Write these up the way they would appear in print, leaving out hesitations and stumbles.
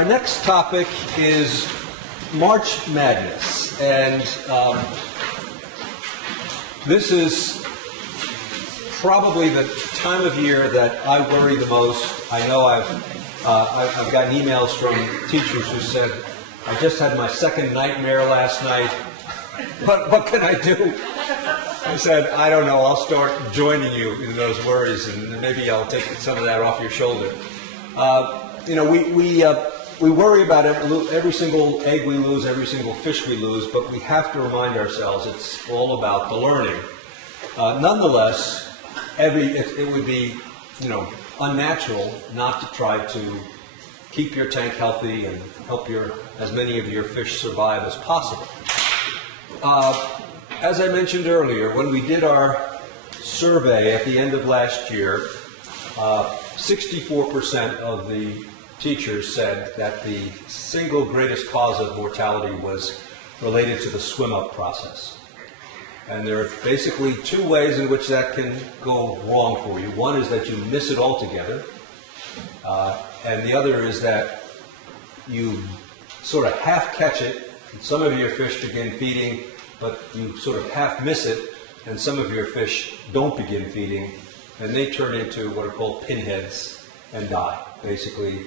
Our next topic is March Madness, and this is probably the time of year that I worry the most. I know I've gotten emails from teachers who said, I just had my second nightmare last night. What can I do? I said, I don't know, I'll start joining you in those worries, and maybe I'll take some of that off your shoulder. We worry about it, every single egg we lose, every single fish we lose, but we have to remind ourselves it's all about the learning. Nonetheless, it would be, unnatural not to try to keep your tank healthy and help as many of your fish survive as possible. As I mentioned earlier, when we did our survey at the end of last year, 64% of the teachers said that the single greatest cause of mortality was related to the swim-up process. And there are basically two ways in which that can go wrong for you. One is that you miss it altogether, and the other is that you sort of half catch it, and some of your fish begin feeding, but you sort of half miss it, and some of your fish don't begin feeding, and they turn into what are called pinheads and die. Basically,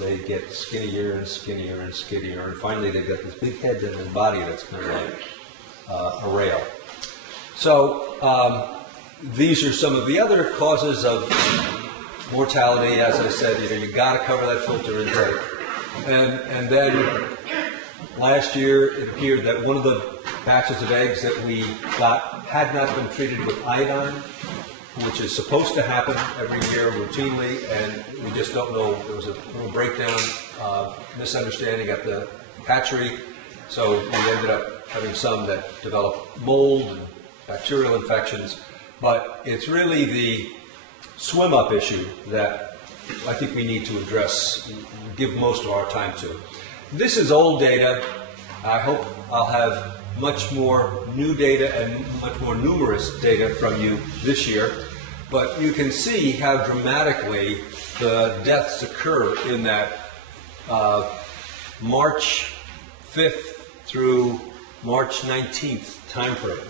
they get skinnier and skinnier and skinnier, and finally they've got this big head in their body that's kind of like a rail. So these are some of the other causes of mortality. As I said, you got to cover that filter intake. And then last year it appeared that one of the batches of eggs that we got had not been treated with iodine, which is supposed to happen every year routinely, and we just don't know. There was a little breakdown, misunderstanding at the hatchery, so we ended up having some that developed mold and bacterial infections. But it's really the swim-up issue that I think we need to address, give most of our time to. This is old data. I hope I'll have much more new data and much more numerous data from you this year, but you can see how dramatically the deaths occur in that March 5th through March 19th time frame.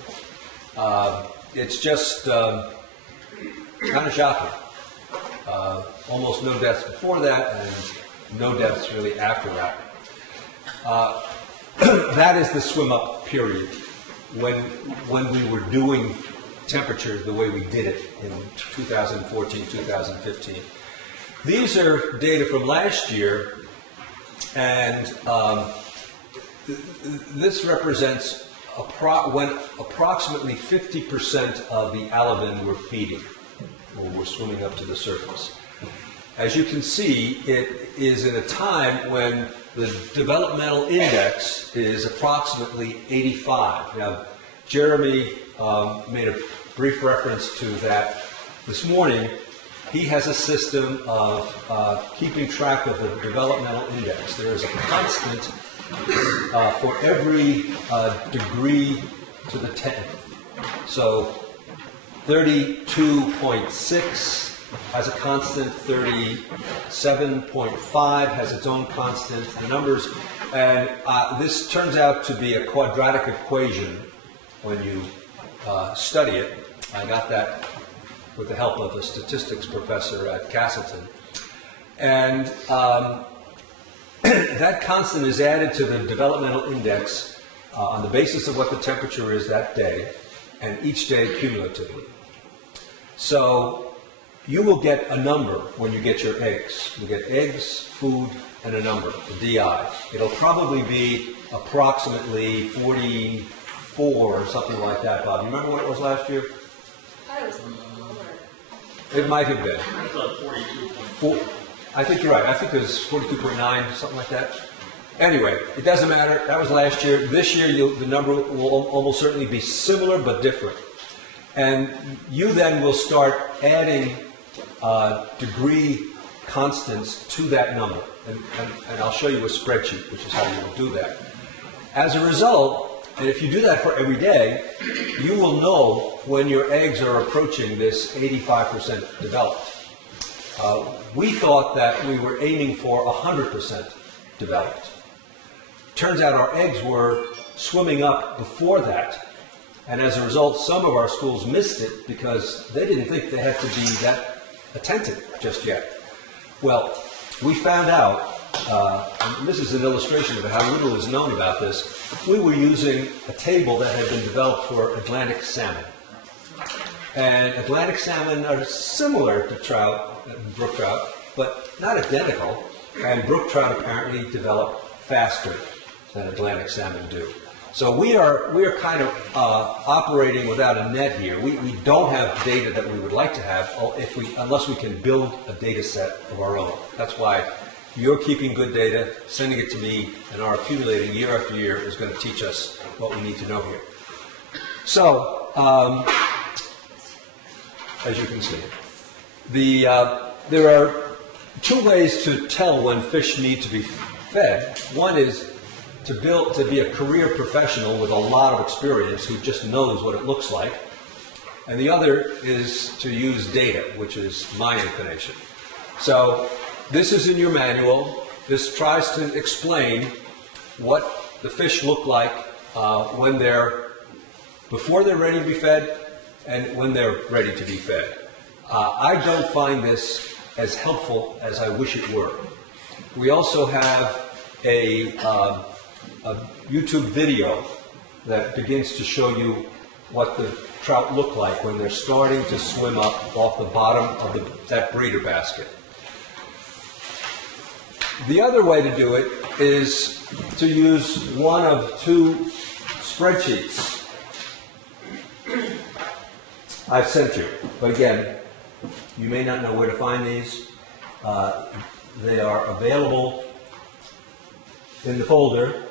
It's just kind of shocking. Almost no deaths before that and no deaths really after that. That is the swim-up period when we were doing temperatures the way we did it in 2014, 2015. These are data from last year, and this represents when approximately 50% of the alevin were feeding or were swimming up to the surface. As you can see, it is in a time when the developmental index is approximately 85. Now, Jeremy made a brief reference to that this morning. He has a system of keeping track of the developmental index. There is a constant for every degree to the 10th. So 32.6 has a constant, 37.5 has its own constant, the numbers, and this turns out to be a quadratic equation when you study it. I got that with the help of a statistics professor at Castleton. And that constant is added to the developmental index on the basis of what the temperature is that day, and each day cumulatively. So you will get a number when you get your eggs. You get eggs, food, and a number, the DI. It'll probably be approximately 44 or something like that, Bob. You remember what it was last year? I thought it was lower. It might have been. I thought 42. I think you're right. I think it was 42.9, something like that. Anyway, it doesn't matter. That was last year. This year, the number will almost certainly be similar but different. And you then will start adding degree constants to that number. And I'll show you a spreadsheet, which is how you will do that. As a result, and if you do that for every day, you will know when your eggs are approaching this 85% developed. We thought that we were aiming for 100% developed. Turns out our eggs were swimming up before that. And as a result, some of our schools missed it because they didn't think they had to be that attentive just yet. Well, we found out, and this is an illustration of how little is known about this, we were using a table that had been developed for Atlantic salmon. And Atlantic salmon are similar to trout, brook trout, but not identical. And brook trout apparently develop faster than Atlantic salmon do. So we are kind of operating without a net here. We don't have data that we would like to have unless we can build a data set of our own. That's why you're keeping good data, sending it to me, and our accumulating year after year is going to teach us what we need to know here. So, as you can see, there are two ways to tell when fish need to be fed. One is to be a career professional with a lot of experience who just knows what it looks like. And the other is to use data, which is my inclination. So this is in your manual. This tries to explain what the fish look like before they're ready to be fed and when they're ready to be fed. I don't find this as helpful as I wish it were. We also have a YouTube video that begins to show you what the trout look like when they're starting to swim up off the bottom of that breeder basket. The other way to do it is to use one of two spreadsheets I've sent you. But again, you may not know where to find these. They are available in the folder,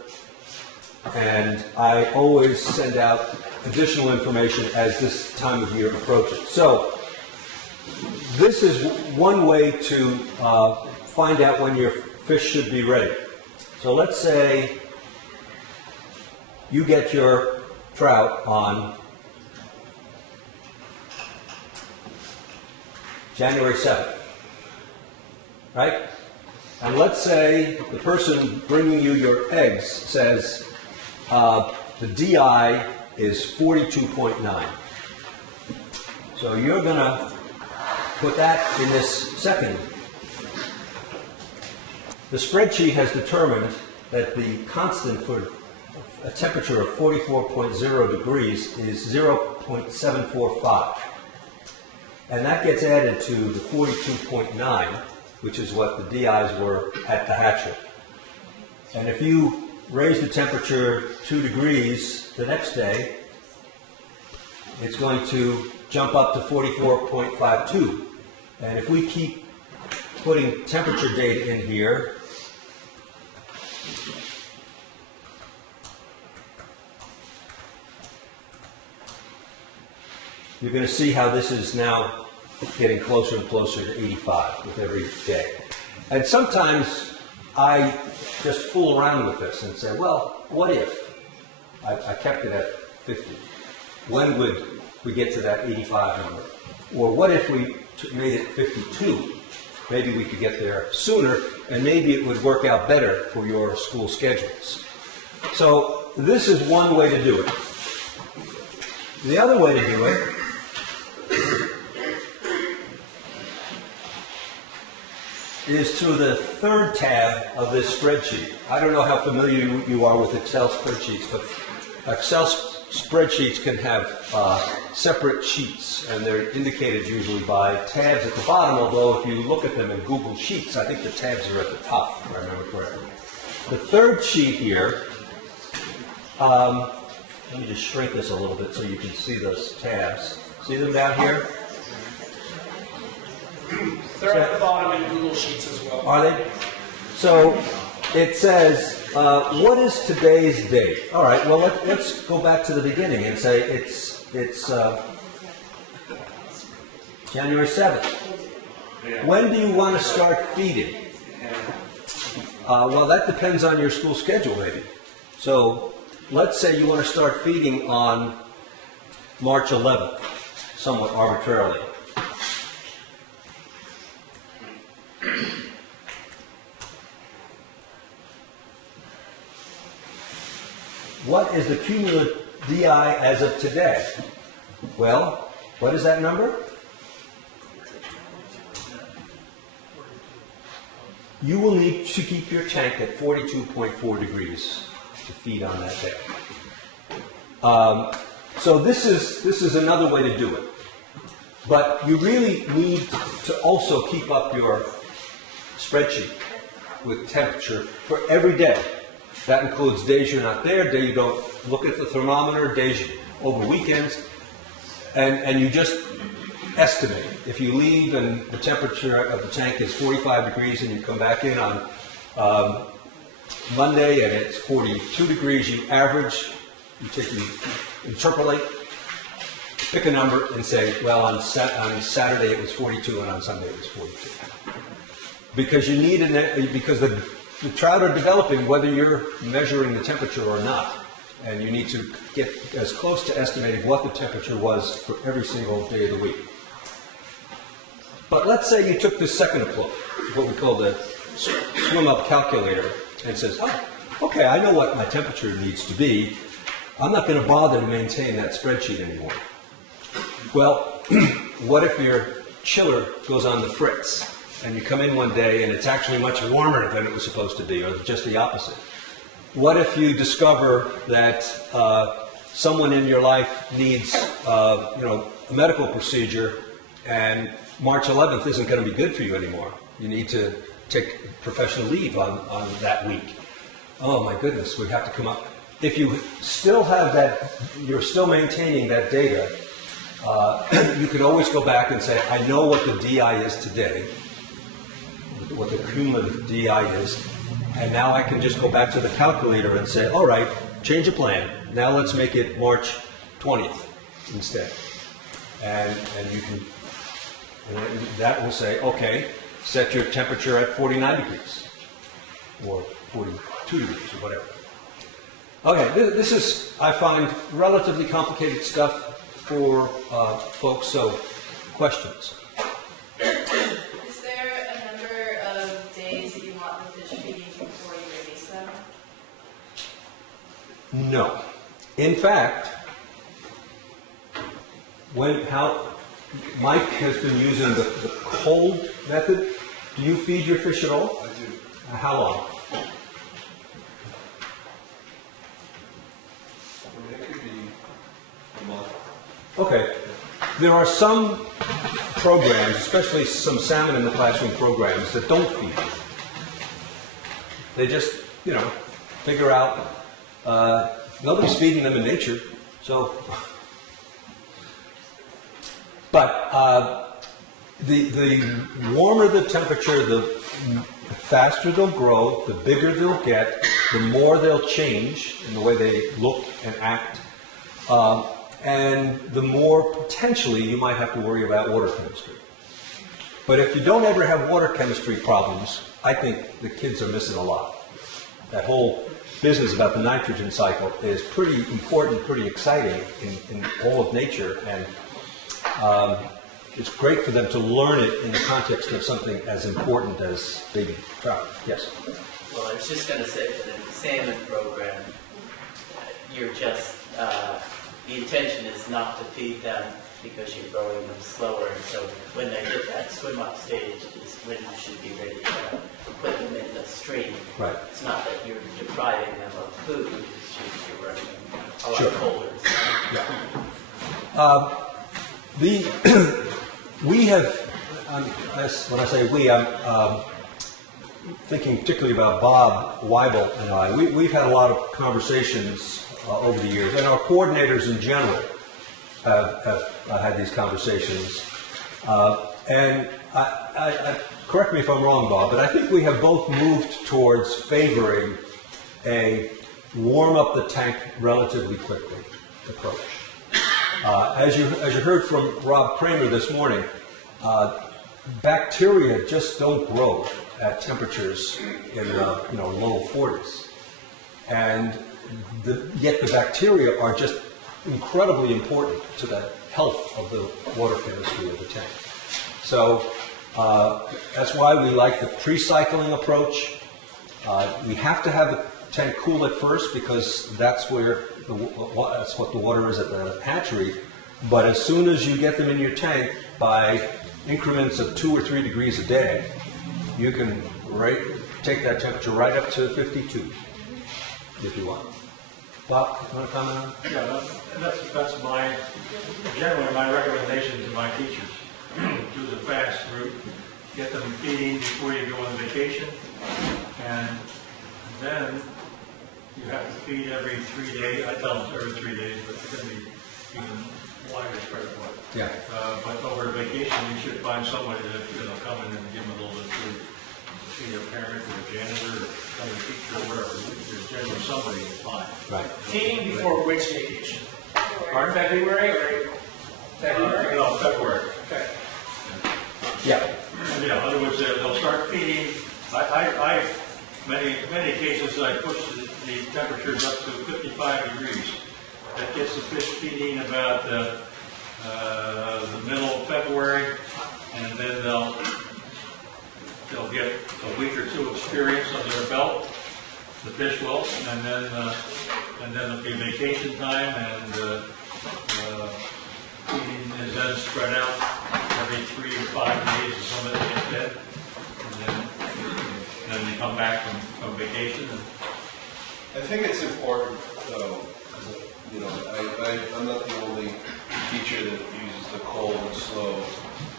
and I always send out additional information as this time of year approaches. So this is one way to find out when your fish should be ready. So let's say you get your trout on January 7th, right? And let's say the person bringing you your eggs says the DI is 42.9. So you're going to put that in this second. The spreadsheet has determined that the constant for a temperature of 44.0 degrees is 0.745. And that gets added to the 42.9, which is what the DIs were at the hatchery. And if you raise the temperature 2 degrees the next day, it's going to jump up to 44.52. And if we keep putting temperature data in here, you're going to see how this is now getting closer and closer to 85 with every day. And sometimes I just fool around with this and say, well, what if I kept it at 50? When would we get to that 85 number? Or what if we made it 52? Maybe we could get there sooner, and maybe it would work out better for your school schedules. So this is one way to do it. The other way to do it is through the third tab of this spreadsheet. I don't know how familiar you are with Excel spreadsheets, but Excel spreadsheets can have separate sheets, and they're indicated usually by tabs at the bottom, although if you look at them in Google Sheets, I think the tabs are at the top, if I remember correctly. The third sheet here, let me just shrink this a little bit so you can see those tabs. See them down here? They're at the bottom in Google Sheets as well. Are they? So it says, what is today's date? All right, well, let's go back to the beginning and say it's January 7th. When do you want to start feeding? Well, that depends on your school schedule, maybe. So let's say you want to start feeding on March 11th, somewhat arbitrarily. what is the cumulative DI as of today? Well, what is that number? You will need to keep your tank at 42.4 degrees to feed on that day. So this is another way to do it. But you really need to also keep up your spreadsheet with temperature for every day. That includes days you're not there, days you don't look at the thermometer, days over weekends, and you just estimate. If you leave and the temperature of the tank is 45 degrees and you come back in on Monday and it's 42 degrees, you average, you interpolate, pick a number and say, well, on Saturday it was 42 and on Sunday it was 42. Because you need because the trout are developing whether you're measuring the temperature or not. And you need to get as close to estimating what the temperature was for every single day of the week. But let's say you took this second approach, what we call the swim up calculator, and says, oh, okay, I know what my temperature needs to be. I'm not going to bother to maintain that spreadsheet anymore. Well, what if your chiller goes on the fritz and you come in one day and it's actually much warmer than it was supposed to be, or just the opposite? What if you discover that someone in your life needs a medical procedure and March 11th isn't going to be good for you anymore? You need to take professional leave on that week. Oh my goodness, we have to come up. If you still have that, you're still maintaining that data, you can always go back and say, I know what the DI is today, what the cumulative DI is, and now I can just go back to the calculator and say, all right, change of plan. Now let's make it March 20th instead. And you can, and that will say, okay, set your temperature at 49 degrees or 42 degrees or whatever. Okay, this is, I find, relatively complicated stuff for folks, so questions? Is there a number of days that you want the fish feeding before you release them? No. In fact, Mike has been using the cold method. Do you feed your fish at all? I do. How long? It could be a month. Okay. There are some programs, especially some salmon in the classroom programs, that don't feed. They just, figure out nobody's feeding them in nature, so. But the warmer the temperature, the faster they'll grow, the bigger they'll get, the more they'll change in the way they look and act, and the more potentially you might have to worry about water chemistry. But if you don't ever have water chemistry problems, I think the kids are missing a lot. That whole business about the nitrogen cycle is pretty important, pretty exciting in all of nature, and it's great for them to learn it in the context of something as important as baby trout. Yes? Well, I was just going to say that in the salmon program, you're just, the intention is not to feed them because you're growing them slower. And so when they hit that swim up stage is when you should be ready to put them in the stream. Right. It's not that you're depriving them of food, it's just you're running them a lot Sure. colder. We have, when I say we, I'm thinking particularly about Bob Weibel and I. We've had a lot of conversations over the years, and our coordinators in general have had these conversations. And correct me if I'm wrong, Bob, but I think we have both moved towards favoring a warm up the tank relatively quickly approach. As you heard from Rob Kramer this morning, bacteria just don't grow at temperatures in low 40s, and yet the bacteria are just incredibly important to the health of the water chemistry of the tank. So that's why we like the pre-cycling approach. We have to have tank cool at first because that's where that's what the water is at the hatchery. But as soon as you get them in your tank by increments of 2 or 3 degrees a day, you can take that temperature right up to 52 if you want. Bob, you want to comment on that? Yeah, that's generally my recommendation to my teachers. Do the fast route, get them feeding before you go on vacation, and then you have to feed every 3 days. I tell them every 3 days, but it's going to be even wider spread of what. Yeah. But over vacation, you should find somebody that come in and give them a little bit of food. Be a parent or a janitor or some teacher or whatever. There's generally somebody is fine. Right. Feeding before which vacation? Or February or April? February? No, February. Okay. Yeah. Yeah, in other words, they'll start feeding. I many cases I push the temperatures up to 55 degrees. That gets the fish feeding about the middle of February, and then they'll get a week or two experience under their belt. The fish will, and then it'll be vacation time, and feeding is then spread out every 3 to 5 days or something to get fed, and then they come back from vacation. And I think it's important, though, I'm not the only teacher that uses the cold and slow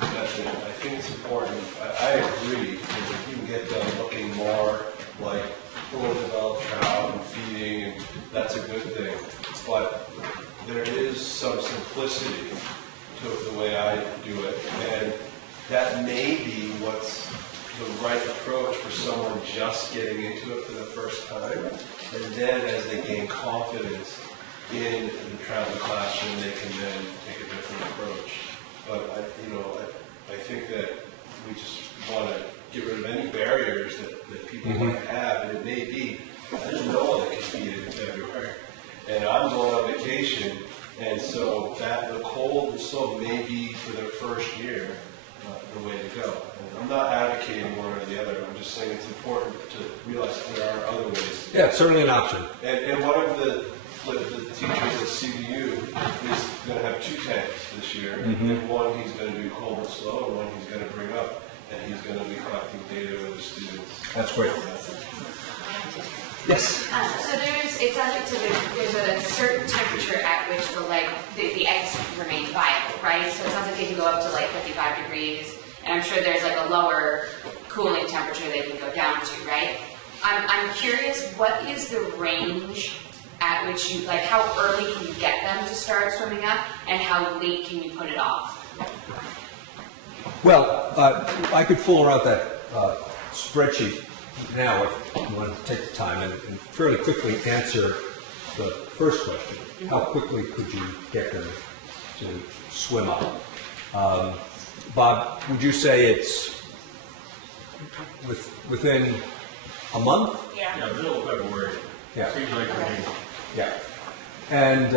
method. I think it's important. I agree that if you can get them looking more like fully developed trout and feeding, and that's a good thing. But there is some simplicity to the way I do it, and that may be what's the right approach for someone just getting into it for the first time. And then as they gain confidence in the travel classroom, they can then take a different approach. But I think that we just want to get rid of any barriers that people might have, and it may be, there's no one that can feed it in February. And I'm going on vacation, and so the cold and slow may be for their first year the way to go. And I'm not advocating one or the other. I'm just saying it's important to realize that there are other ways. Yeah, it's certainly an option. And one of the teachers at CBU is going to have 2 tanks this year. And one he's going to do cold and slow, and one he's going to bring up. And he's going to be collecting data with the students. That's great. Yes. So it sounds like there's a certain temperature at which the eggs remain viable, right? So it sounds like they can go up to 55 degrees, and I'm sure there's a lower cooling temperature they can go down to, right? I'm curious, what is the range at which you, how early can you get them to start swimming up, and how late can you put it off? Well, I could fool around that spreadsheet now if you want to take the time and fairly quickly answer the first question. How quickly could you get them to swim up? Bob, would you say it's within a month? yeah, middle of February. Yeah. Seems like we need. Yeah. And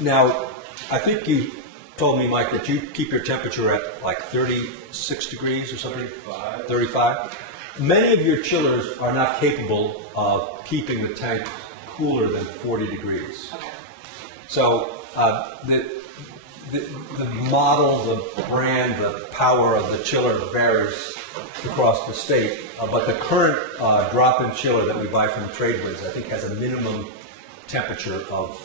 now, I think you told me, Mike, that you keep your temperature at 36 degrees or something? 35. Many of your chillers are not capable of keeping the tank cooler than 40 degrees. Okay. So the model, the brand, the power of the chiller varies across the state, but the current drop-in chiller that we buy from Tradewinds, I think, has a minimum temperature of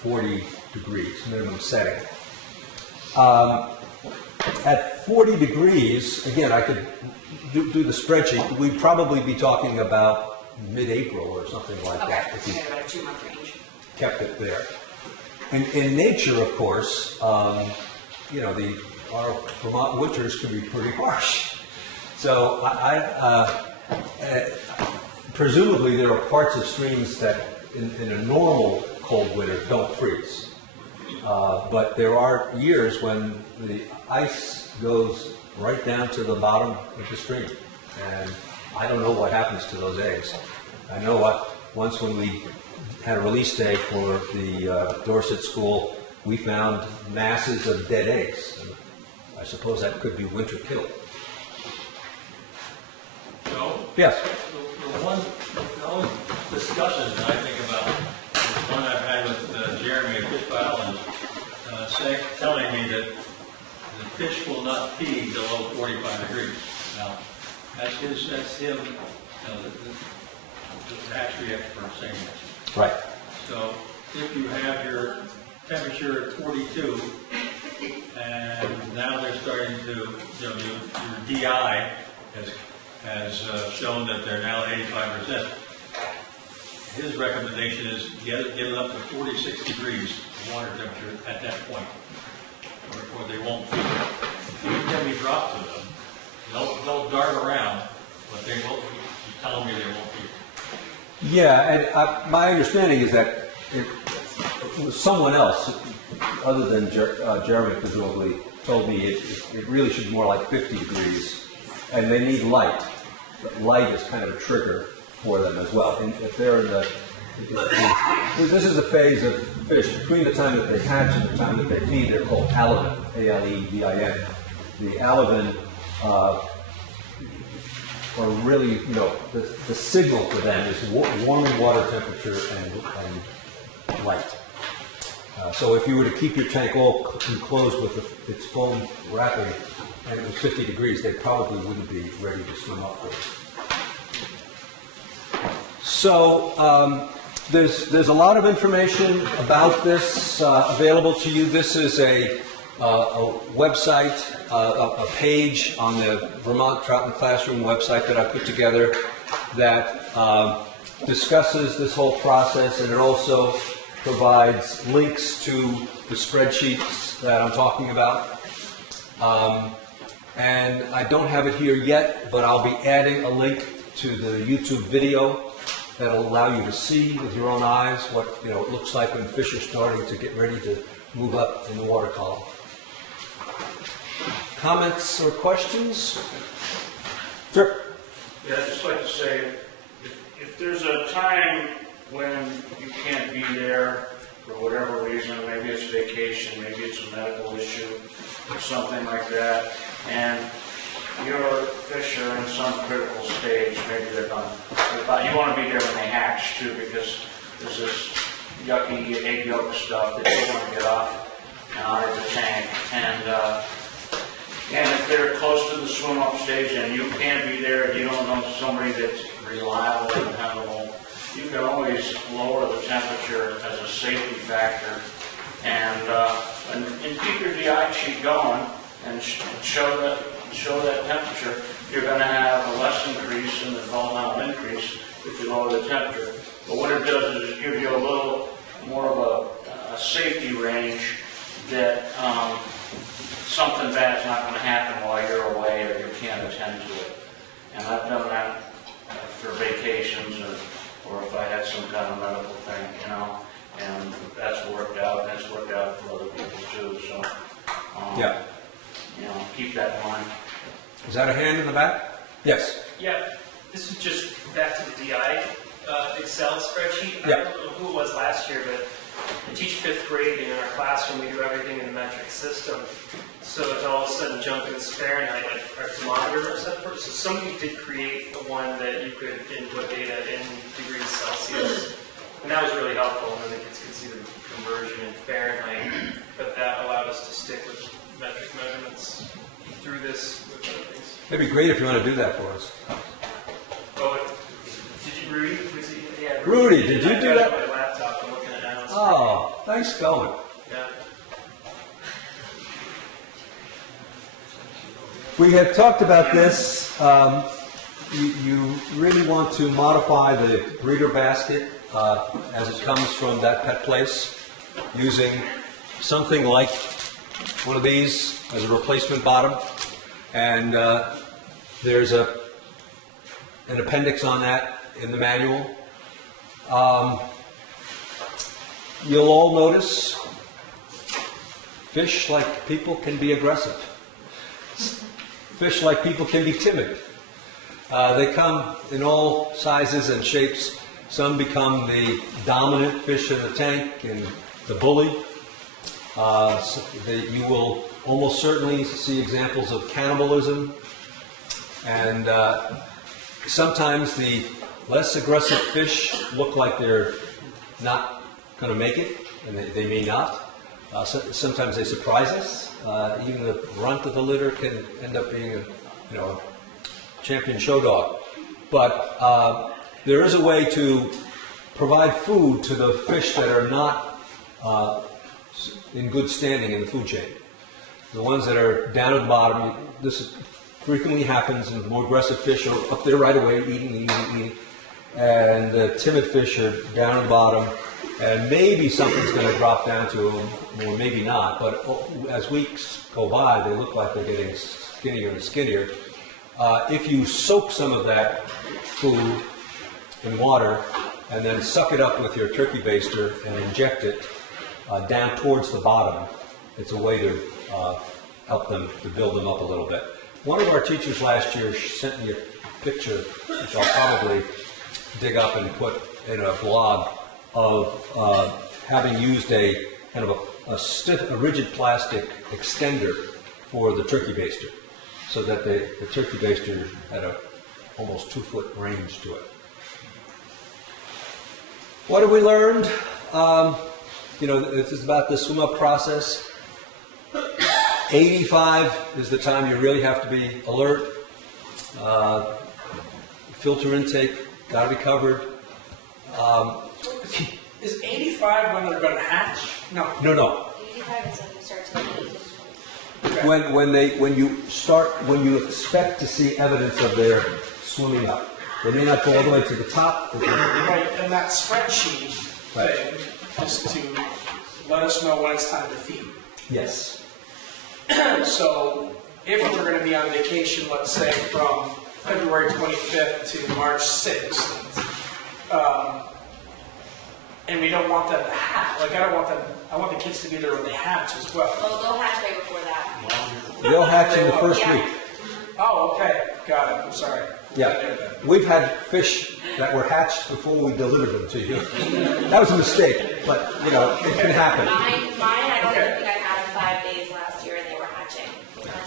40 degrees, minimum setting. At 40 degrees, again, I could do the spreadsheet, we'd probably be talking about mid-April or something like that. If you Okay, about a 2-month range. kept it there. In nature, of course, our Vermont winters can be pretty harsh. So presumably there are parts of streams that in a normal cold winter don't freeze. But there are years when the ice goes right down to the bottom of the stream. And I don't know what happens to those eggs. I know once when we had a release day for the Dorset school, we found masses of dead eggs. And I suppose that could be winter killed. No? Yes. The discussions that I think about is one I've had with Jeremy at Fish Island, telling me that the fish will not feed below 45 degrees. Now, that's him, the hatchery expert saying this. Right. So if you have your temperature at 42, and now they're starting to, your DI has shown that they're now at 85%. His recommendation is get it up to 46 degrees water temperature at that point, or they won't feed. Feed can be dropped to them. They'll dart around, but they won't. You tell me they won't feed. Yeah, and my understanding is that someone else, other than Jeremy presumably, told me it really should be more like 50 degrees, and they need light. But light is kind of a trigger for them as well. And if they're in this is a phase of fish between the time that they hatch and the time that they feed. They're called alevin, A-L-E-V-I-N. The alevin are really, the signal for them is warming water temperature and light. So if you were to keep your tank all enclosed with its foam wrapping and it was 50 degrees, they probably wouldn't be ready to swim upwards. So there's a lot of information about this available to you. This is a website, a page on the Vermont Trout in the Classroom website that I put together that discusses this whole process, and it also provides links to the spreadsheets that I'm talking about. And I don't have it here yet, but I'll be adding a link to the YouTube video that'll allow you to see with your own eyes what it looks like when fish are starting to get ready to move up in the water column. Comments or questions? Sure. Yeah, I'd just like to say, if there's a time when you can't be there for whatever reason, maybe it's vacation, maybe it's a medical issue, or something like that, and your fish are in some critical stage, maybe they're done. You want to be there when they hatch too, because there's this yucky egg yolk stuff that you want to get off and out of the tank. And if they're close to the swim up stage and you can't be there, you don't know somebody that's reliable and dependable, you can always lower the temperature as a safety factor and keep your DI sheet going and show that temperature. You're going to have a less increase in the developmental increase if you lower the temperature. But what it does is give you a little more of a safety range that something bad's not going to happen while you're away or you can't attend to it. And I've done that for vacations or if I had some kind of medical thing, and that's worked out, and it's worked out for other people too. So, Yeah. Keep that in mind. Is that a hand in the back? Yes. Yeah, this is just back to the DI Excel spreadsheet. Yeah. I don't know who it was last year, but I teach 5th grade, and in our classroom we do everything in the metric system. So to all of a sudden jump into Fahrenheit, like our thermometer or something. So somebody did create the one that you could input data in degrees Celsius, and that was really helpful. And then the kids could see the conversion in Fahrenheit, but that allowed us to stick with metric measurements through this with other things. It'd be great if you want to do that for us. Oh, did you, Rudy? Was he, yeah, Rudy, did you do that? I got my laptop. I'm looking at it now. Oh, thanks, Cohen. Yeah. We had talked about this. You really want to modify the breeder basket as it comes from that pet place using something like one of these as a replacement bottom. And there's an appendix on that in the manual. You'll all notice fish, like people, can be aggressive. Fish, like people, can be timid. They come in all sizes and shapes. Some become the dominant fish in the tank and the bully. You will almost certainly see examples of cannibalism. And sometimes the less aggressive fish look like they're not going to make it, and they may not. Sometimes they surprise us. Even the runt of the litter can end up being a champion show dog. But there is a way to provide food to the fish that are not in good standing in the food chain. The ones that are down at the bottom, this frequently happens, and the more aggressive fish are up there right away, eating. And the timid fish are down at the bottom, and maybe something's going to drop down to them, or maybe not. But as weeks go by, they look like they're getting skinnier and skinnier. If you soak some of that food in water and then suck it up with your turkey baster and inject it down towards the bottom, it's a way to help them, to build them up a little bit. One of our teachers last year sent me a picture, which I'll probably dig up and put in a blog, of having used a kind of a rigid plastic extender for the turkey baster, so that the turkey baster had a almost 2-foot range to it. What have we learned? This is about the swim up process. 85 is the time you really have to be alert. Filter intake, got to be covered. Is 85 when they're going to hatch? No. No. 85 is when you start to eat. Okay. When you expect to see evidence of their swimming up. They may not go all the way to the top. Right, and that spreadsheet thing is to let us know when it's time to feed. Yes. So if we're going to be on vacation, let's say from February 25th to March 6th, and we don't want them to hatch, I want the kids to be there when they hatch as well. Well, they'll hatch way before that. They'll hatch in the first week. Oh, okay, got it, I'm sorry. Yeah. We've had fish that were hatched before we delivered them to you. That was a mistake, but, it can happen. Mine, I don't think I had them 5 days last year, and they were hatching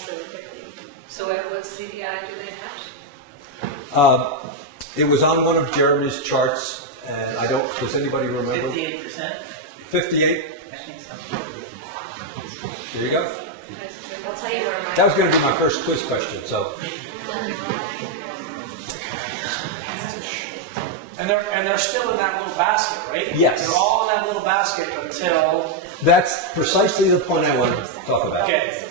really quickly. So what was CDI after they hatched? It was on one of Jeremy's charts, and does anybody remember? 58%? 58? I think so. There you go. I'll tell you where mine. That was going to be my first quiz question, so. And they're still in that little basket, right? Yes. They're all in that little basket until... That's precisely the point I wanted to talk about. Okay.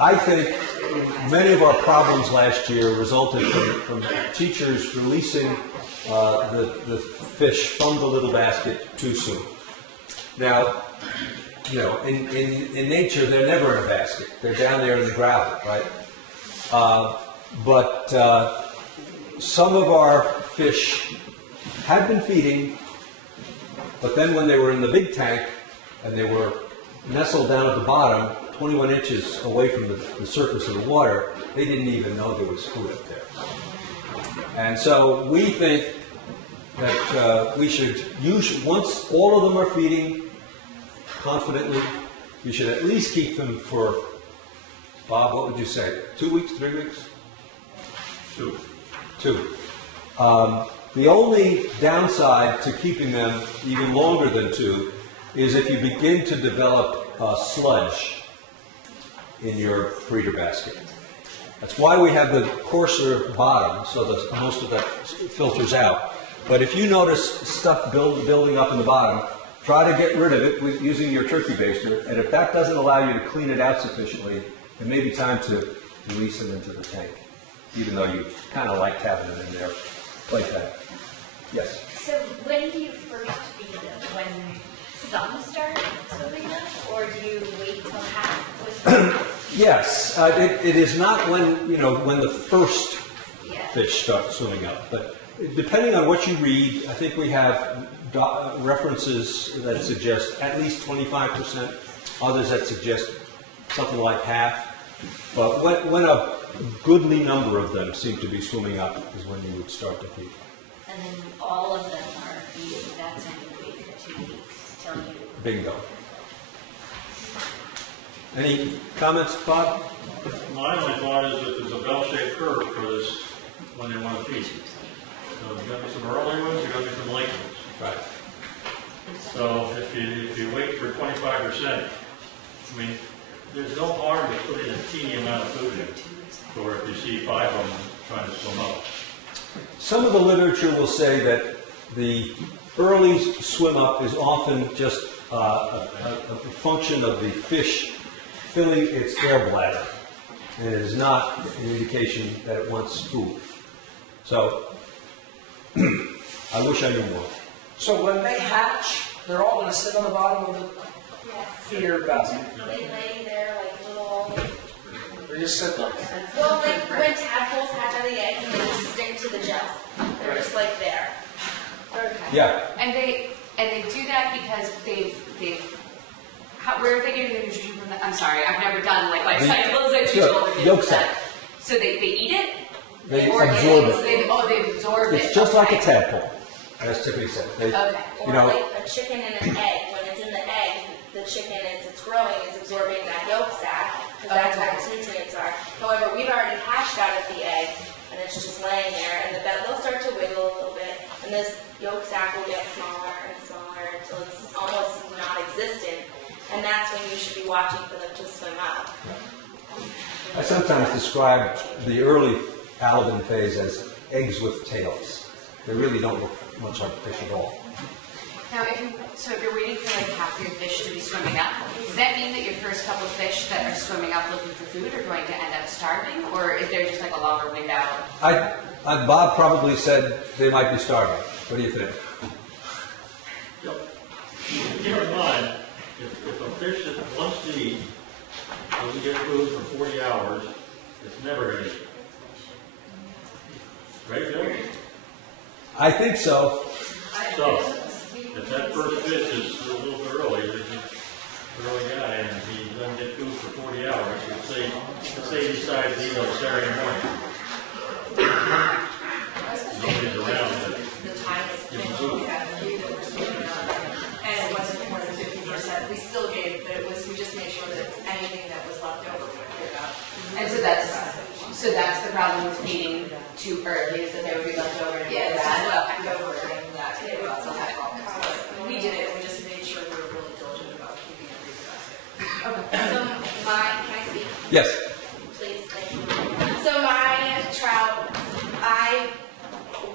I think many of our problems last year resulted from teachers releasing the fish from the little basket too soon. Now, in nature, they're never in a basket. They're down there in the gravel, right? But some of our fish had been feeding, but then when they were in the big tank and they were nestled down at the bottom, 21 inches away from the surface of the water, they didn't even know there was food up there. And so we think that we should once all of them are feeding confidently, we should at least keep them for, Bob, what would you say, 2 weeks, 3 weeks? 2. 2. The only downside to keeping them even longer than 2 is if you begin to develop sludge in your breeder basket. That's why we have the coarser bottom, so that most of that filters out. But if you notice stuff building up in the bottom, try to get rid of it using your turkey baster, and if that doesn't allow you to clean it out sufficiently, it may be time to release them into the tank, even though you kind of liked having them in there like that. Yes? So when do you first feed them? When some start swimming up, or do you wait till half? Yes. It is not when the first Yeah. fish start swimming up, but depending on what you read, I think we have references that suggest at least 25%, others that suggest something like half. But when a goodly number of them seem to be swimming up is when you would start to feed. And then all of them are feeding. That's when you wait for 2 weeks till you. Bingo. Any comments, Bob? My only thought is that there's a bell-shaped curve for this when they want to feed. So there's gonna be some early ones, there's gonna be some late ones. Right. So if you wait for 25%, I mean, there's no harm to putting a teeny amount of food in, or if you see 5 of them trying to swim up. Some of the literature will say that the early swim up is often just a function of the fish filling its air bladder, and it is not an indication that it wants food. So, I wish I knew more. So when they hatch, they're all gonna sit on the bottom of the feeder basket. They lay there like little. They just sit there. Well, like when tadpoles hatch out of the eggs, they just stick to the gel. They're just like there. Okay. Yeah. And they do that because where are they getting the nutrition from? I'm sorry, I've never done like life cycles. I teach all the kids Yolk that. sac. So they eat it. They Or absorb it. They absorb it. It's just like a Okay. tadpole, as Tiffany said. They, Okay. Or you know, like a chicken and an egg. When it's in the egg, the chicken, as it's growing, is absorbing that yolk sac because that's where its nutrients are. However, we've already hatched out of the egg, and it's just laying there, and they'll start to wiggle a little bit, and this yolk sac will get smaller and smaller until it's almost non-existent, and that's when you should be watching for them to swim up. I sometimes describe the early alevin phase as eggs with tails. They really don't look much like fish at all. Now, if you're waiting for like half your fish to be swimming up, does that mean that your first couple of fish that are swimming up looking for food are going to end up starving, or is there just like a longer window? Bob probably said they might be starving. What do you think? Keep in mind, if a fish that wants to eat doesn't get food for 40 hours, it's never going to eat. Right, Bill? I think so. So, if that first fish is a little bit early, there's an early guy, and he doesn't get food for 40 hours, let's say he decides to eat on Saturday morning. Nobody's around to The time is give him food. and it wasn't more than 50%. We still gave, but we just made sure that anything that was left over we cleared up. And so that's the problem with feeding too early, is that there would be left over. Yeah, it's that. left over and that it was okay. We did it, we just made sure we were really diligent about keeping it reproductive. So can I speak? Yes. Please, thank you. So my trout, I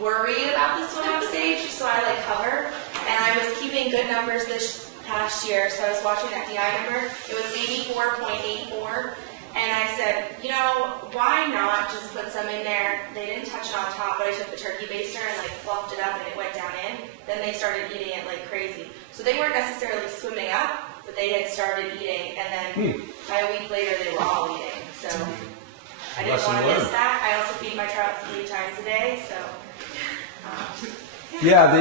worry about the swim up stage, so I like hover, and I was keeping good numbers this past year, so I was watching that DI number. It was 84.84, and I said, you know, why not just put some in there? They didn't touch it on top, but I took the turkey baster and like fluffed it up and it went down in. Then they started eating it like crazy. So they weren't necessarily swimming up, but they had started eating, and then by a week later they were all eating. So I didn't Lesson want to miss learned. that. I also feed my trout 3 times a day, so. Yeah,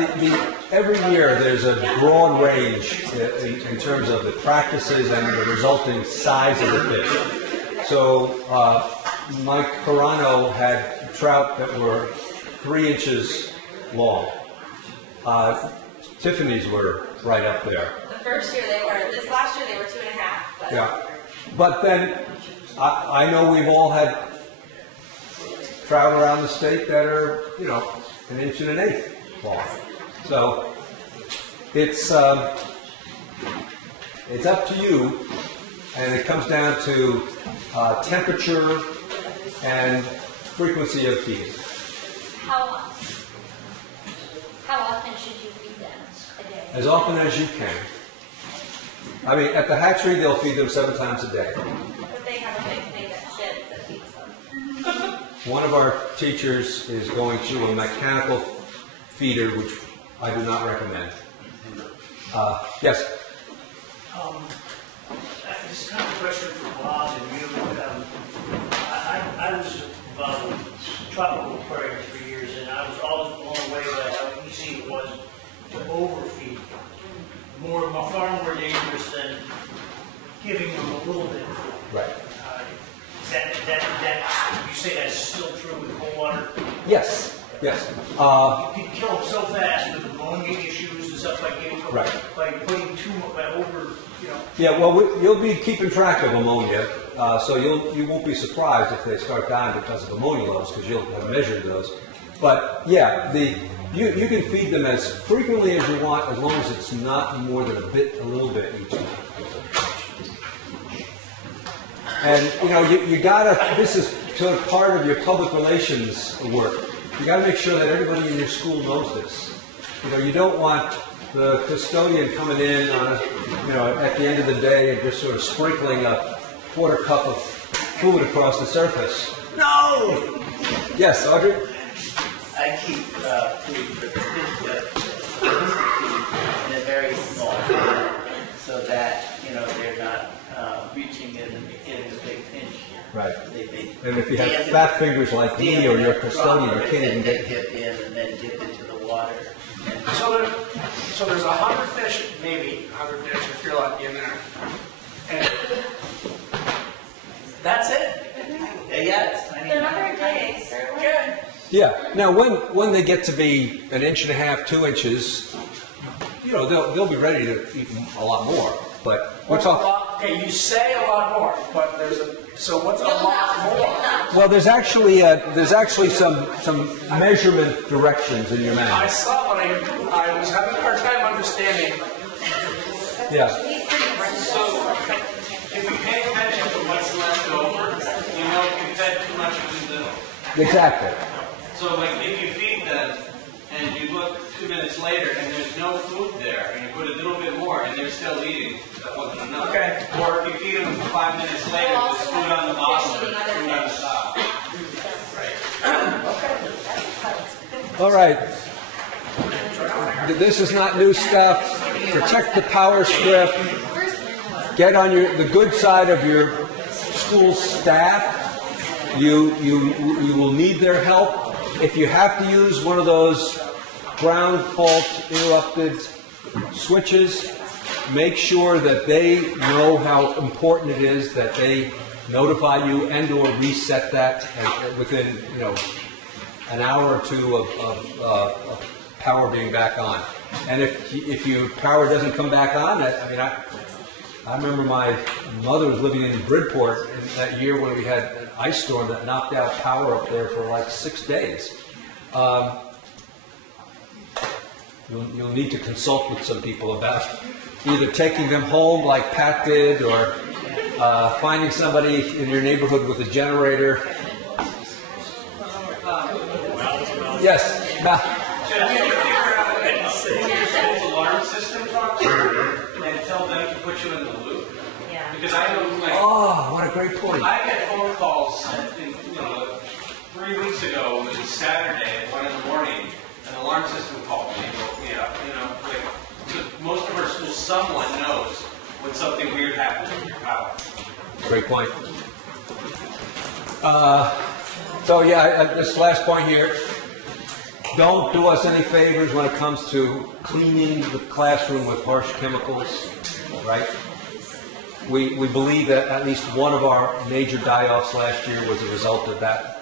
every year there's a broad range in terms of the practices and the resulting size of the fish. So Mike Carano had trout that were 3 inches long. Tiffany's were right up there. The first year they were, this last year they were 2.5. But Yeah. But then I know we've all had trout around the state that are, 1 inch and 1/8 long. So it's up to you, and it comes down to temperature and frequency of feeding. How often should you feed them a day? As often as you can. I mean, at the hatchery, they'll feed them 7 times a day. But they have a big thing that spins that feeds them. One of our teachers is going through a mechanical feeder, which I do not recommend. Yes? This is kind of a question for Bob and you. I was involved with tropical aquarium for years, and I was always blown away by how easy it was to overfeed. Far more dangerous than giving them a little bit of food. Right. You say that's still true with cold water? Yes, yes. You can kill them so fast with ammonia issues and stuff like that. Right. By putting too much over, Yeah, well, you'll be keeping track of ammonia, so you won't be surprised if they start dying because of ammonia levels, because you'll have measured those. But yeah, you can feed them as frequently as you want, as long as it's not more than a little bit each time. And you gotta. This is sort of part of your public relations work. You gotta make sure that everybody in your school knows this. You don't want the custodian coming in on at the end of the day and just sort of sprinkling a quarter cup of food across the surface. No. Yes, Audrey. I keep food for the fish in a very small amount so that they're not reaching in and getting a big pinch. Right. And if you have fat fingers like me or your custodian, you can't even get dip in and then dip into the water. So there's 100 fish, maybe 100 fish if you're lucky in there. And that's it? Yeah, it's tiny. The number of days, Good. Yeah. Now, when they get to be 1.5 inches, 2 inches, they'll be ready to eat a lot more. But we're What's a talking. lot? Okay, you say a lot more, but so what's a lot more? Well, there's actually some measurement directions in your I manual. saw when I was having a hard time understanding. Yeah. So, if you pay attention to what's left over, if you fed too much or too little. Exactly. So, like, if you feed them, and you look 2 minutes later, and there's no food there, and you put a little bit more, and they're still eating, that wasn't enough. Okay. Or if you feed them 5 minutes later, there's food on the bottom, or food on the top. All right. This is not new stuff. Protect the power strip. Get on the good side of your school staff. You will need their help. If you have to use one of those ground fault interrupted switches, make sure that they know how important it is that they notify you and/or reset that within an hour or two of power being back on. And if your power doesn't come back on, I remember my mother was living in Bridport in that year when we had an ice storm that knocked out power up there for like 6 days. You'll need to consult with some people about either taking them home like Pat did, or finding somebody in your neighborhood with a generator. Yes. So you figure out your school's alarm system talk to you, and tell them to put you in the loop. Yeah. Because I know, like, Oh, what a great point. I get phone calls, 3 weeks ago, it was Saturday at 1 in the morning, an alarm system called me, woke me up, so most of our schools, someone knows when something weird happens with your power. Great point. This last point here. Don't do us any favors when it comes to cleaning the classroom with harsh chemicals, right? We believe that at least one of our major die-offs last year was a result of that.